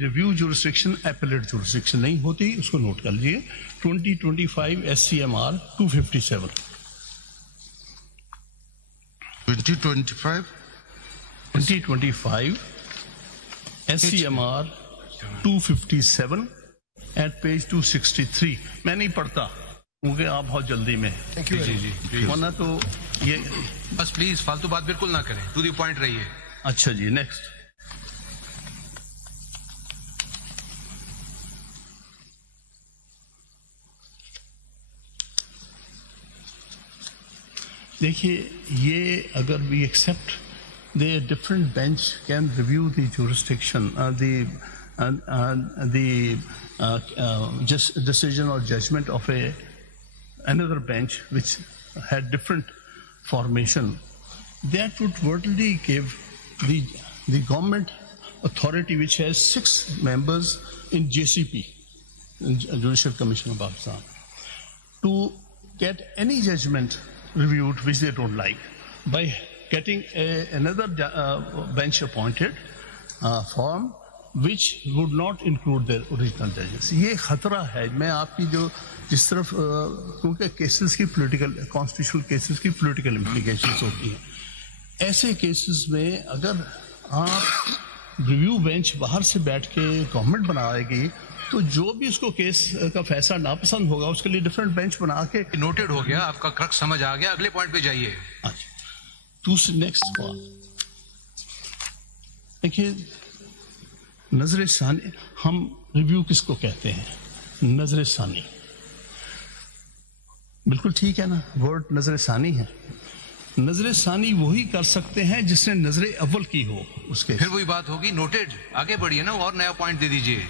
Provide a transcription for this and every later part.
Review jurisdiction appellate jurisdiction नहीं होती, उसको नोट कर लीजिए। 2025 SCMR 257 2025 SCMR 257 at page 263। मैं नहीं पढ़ता क्योंकि आप बहुत जल्दी में। थैंक यू जी, वरना तो ये बस प्लीज फालतू बात बिल्कुल ना करें, टू द पॉइंट रहिए। अच्छा जी, नेक्स्ट। देखिए, ये अगर we accept the different bench can review the jurisdiction, the just decision or judgment of another bench which had different formation, that would virtually give the government authority, which has 6 members in JCP, in Judicial Commission of Pakistan, to get any judgment reviewed which they don't like by getting another bench appointed form which would not include their original judges। ये खतरा है। मैं आपकी जो जिस तरफ क्योंकि cases की पॉलिटिकल, कॉन्स्टिट्यूशनल केसेस की पॉलिटिकल इम्प्लीकेशंस होती हैं, ऐसे केसेस में अगर आप रिव्यू बेंच बाहर से बैठ के गवर्नमेंट बनाएगी तो जो भी उसको केस का फैसला नापसंद होगा उसके लिए डिफरेंट बेंच बना के। नोटेड हो गया, आपका क्रक्स समझ आ गया, अगले पॉइंट पे जाइए। अच्छा, दूसरी नेक्स्ट पॉइंट देखिए, नजर सानी। हम रिव्यू किसको कहते हैं? नजर सानी। बिल्कुल ठीक है ना, वर्ड नजर सानी है। नजर सानी वही कर सकते हैं जिसने नजर अव्वल की हो उसके। फिर वही बात होगी, नोटेड। आगे बढ़िए ना, और नया पॉइंट दे दीजिए।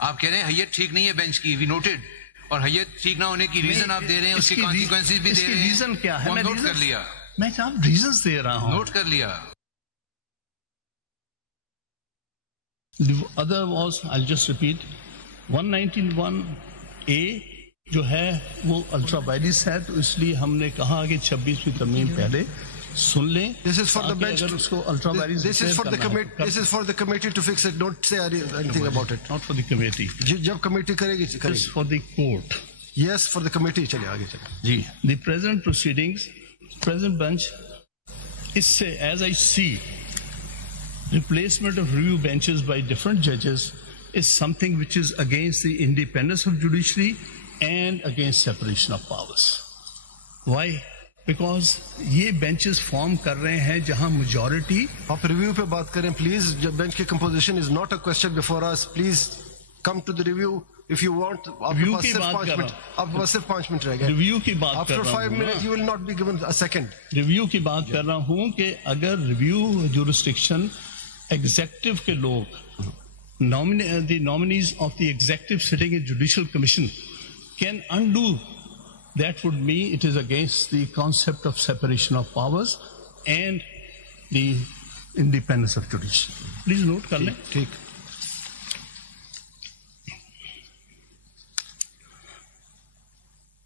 आप कह रहे हैं हैयत ठीक नहीं है बेंच की, वी नोटेड, और हैयत ठीक ना होने की रीजन आप दे रहे हैं, उसकी कॉन्सिक्वेंसेस भी दे रहे हैं। रीजन क्या है? मैं नोट कर लिया। मैं आप रीजंस दे रहा हूं, नोट कर लिया। Other was, I just repeat, 191A जो है वो अल्ट्रा वायरस है, तो इसलिए हमने कहा कि 26वीं तरमीम पहले सुन लें। This is for the bench. अगर उसको ultra vires, this is for the committee. This is for the committee to fix it. Don't say anything about it. Not for the committee. जब कमेटी करेगी This for the court. Yes, for the committee. चलिए आगे चलिए। जी, the present proceedings, present bench, इससे as I see, replacement of review benches by different judges is something which is against the independence of judiciary and against separation of powers. Why? Because ये benches form कर रहे हैं जहां majority। आप review पे बात करें प्लीज। जब bench की composition is not a question before us, please come to the review if you want। review की बात कर रहा हूं, आपके पास सिर्फ 5 मिनट रह गए। review की बात कर रहा हूं। After 5 minutes you will not be given a second। review की बात कर रहा हूं कि अगर review jurisdiction executive के लोग, the nominees of the executive sitting in judicial commission can undo, that would mean it is against the concept of separation of powers and the independence of judiciary. Please note कर लें। ठीक।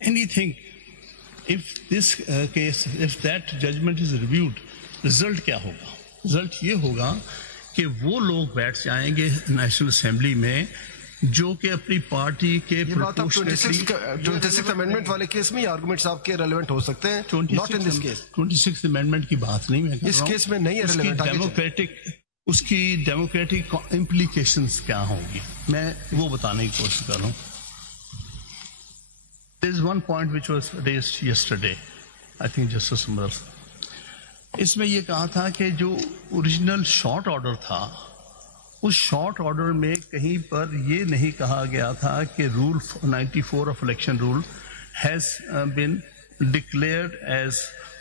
Anything, if this case, if that judgment is reviewed, result क्या होगा? Result ये होगा कि वो लोग बैठ जाएंगे नेशनल असेंबली में जो कि अपनी पार्टी के ये बात आप 26th अमेंडमेंट वाले केस में आर्गुमेंट्स आपके रेलेवेंट हो सकते हैं, not in this case. 26th amendment की बात नहीं मैं कर रहा हूं, इस केस में नहीं है रेलेवेंट। उसकी डेमोक्रेटिक इम्प्लीकेशंस क्या होंगी, मैं वो बताने की कोशिश कर रहा हूं। There is one point which was raised yesterday, I think Justice Umar, इसमें ये कहा था कि जो ओरिजिनल शॉर्ट ऑर्डर था, उस शॉर्ट ऑर्डर में कहीं पर ये नहीं कहा गया था कि rule 94 of election rule has been declared as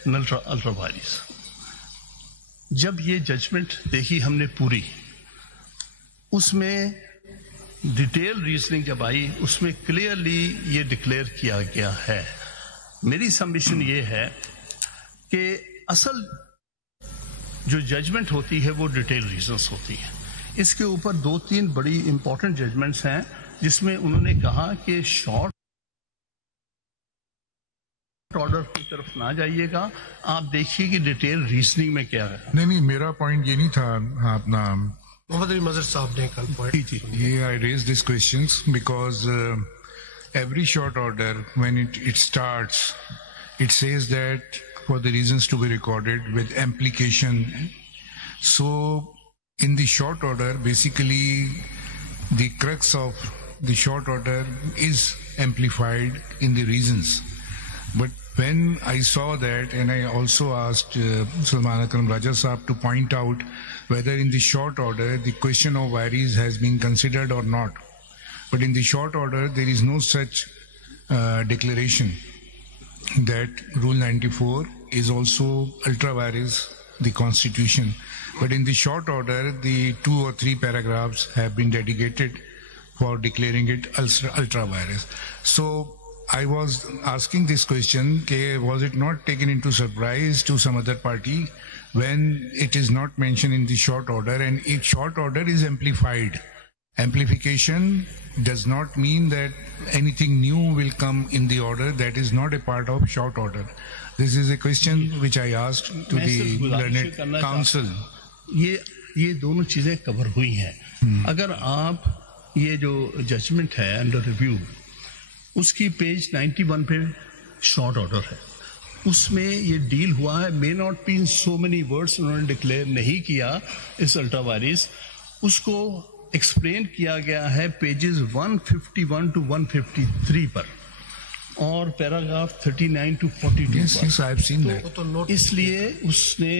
ultra vires. जब ये जजमेंट देखी हमने पूरी, उसमें डिटेल रीजनिंग जब आई, उसमें क्लियरली ये डिक्लेयर किया गया है। मेरी सबमिशन ये है कि असल जो जजमेंट होती है वो डिटेल रीजंस होती है। इसके ऊपर 2-3 बड़ी इंपॉर्टेंट जजमेंट्स हैं जिसमें उन्होंने कहा कि शॉर्ट ऑर्डर की तरफ ना जाइएगा, आप देखिए कि डिटेल रीजनिंग में क्या है। नहीं, मेरा पॉइंट ये नहीं था अपना मोहम्मद अली मजहर साहब ने कल point Yeah, I raised these questions because every short order, when it starts, it says that for the reasons to be recorded with implication. So, in the short order, basically, the crux of the short order is amplified in the reasons. But when I saw that, and I also asked Salman Akram Raja Saab to point out whether in the short order the question of varies has been considered or not. But in the short order, there is no such declaration that Rule 94 is also ultra vires the Constitution. But in the short order, the 2 or 3 paragraphs have been dedicated for declaring it ultra vires. So I was asking this question, was it not taken into surprise to some other party when it is not mentioned in the short order, and if short order is amplified? Amplification does not mean that anything new will come in the order. That is not a part of short order. This is a question which I asked to the learned council. ये दोनों चीजें cover हुई हैं. अगर आप ये जो judgement है अंडर रिव्यू, उसकी पेज 91 पे शॉर्ट ऑर्डर है, उसमें ये डील हुआ है. May not be in so many words, उन्होंने डिक्लेयर नहीं किया इस अल्ट्रा वायरस, उसको एक्सप्लेन किया गया है पेजेस 151 to 153 पर और पैराग्राफ 39 to 42 yes, पर. yes, I have seen that. इसलिए उसने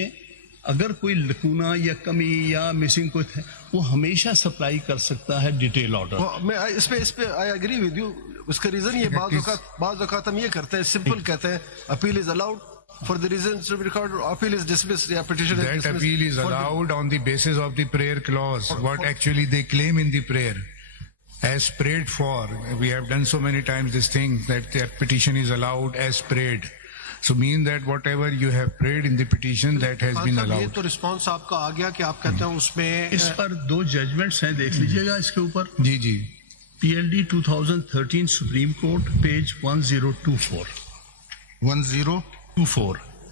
अगर कोई लकूना या कमी या मिसिंग कुछ है, वो हमेशा सप्लाई कर सकता है डिटेल ऑर्डर. मैं इस पे आई एग्री विद यू. उसका रीजन ये बाज़ औक़ात हम ये करते हैं, सिंपल कहते हैं appeal is allowed for the reasons to be recorded, appeal is dismissed, yeah, petition is dismissed. That appeal is allowed on the basis of the prayer clause, what actually they claim in the prayer. As prayed for, we have done so many times this thing that the petition is allowed as prayed. So mean that whatever you have prayed in the petition, that has been allowed. ये तो response आपका आ गया कि आप कहते हैं उसमें इस पर 2 जजमेंट्स हैं, देख लीजिएगा इसके ऊपर. जी जी. PLD 2013 supreme court page 1024.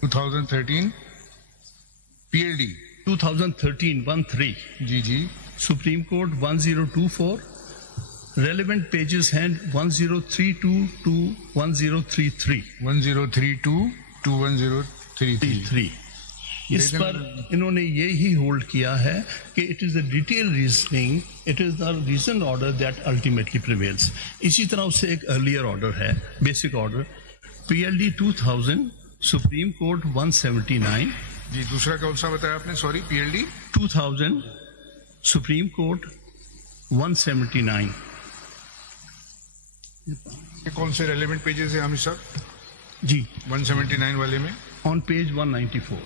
2013 PLD 2013 13 जी जी. Supreme court 1024. रेलेवेंट पेजेस हैं 1032 to 1033. 1032 to 1033. इस पर इन्होंने यही होल्ड किया है कि it is the detail reasoning, it is the reason order that ultimately prevails. इसी तरह उससे एक अर्लियर ऑर्डर है, basic order PLD 2000 Supreme Court 179 जी. दूसरा कौन सा बताया आपने? Sorry, PLD 2000 Supreme Court 179. ये कौन से रेलेवेंट पेजेस है हमें सर? जी 179 वाले में ऑन पेज 194.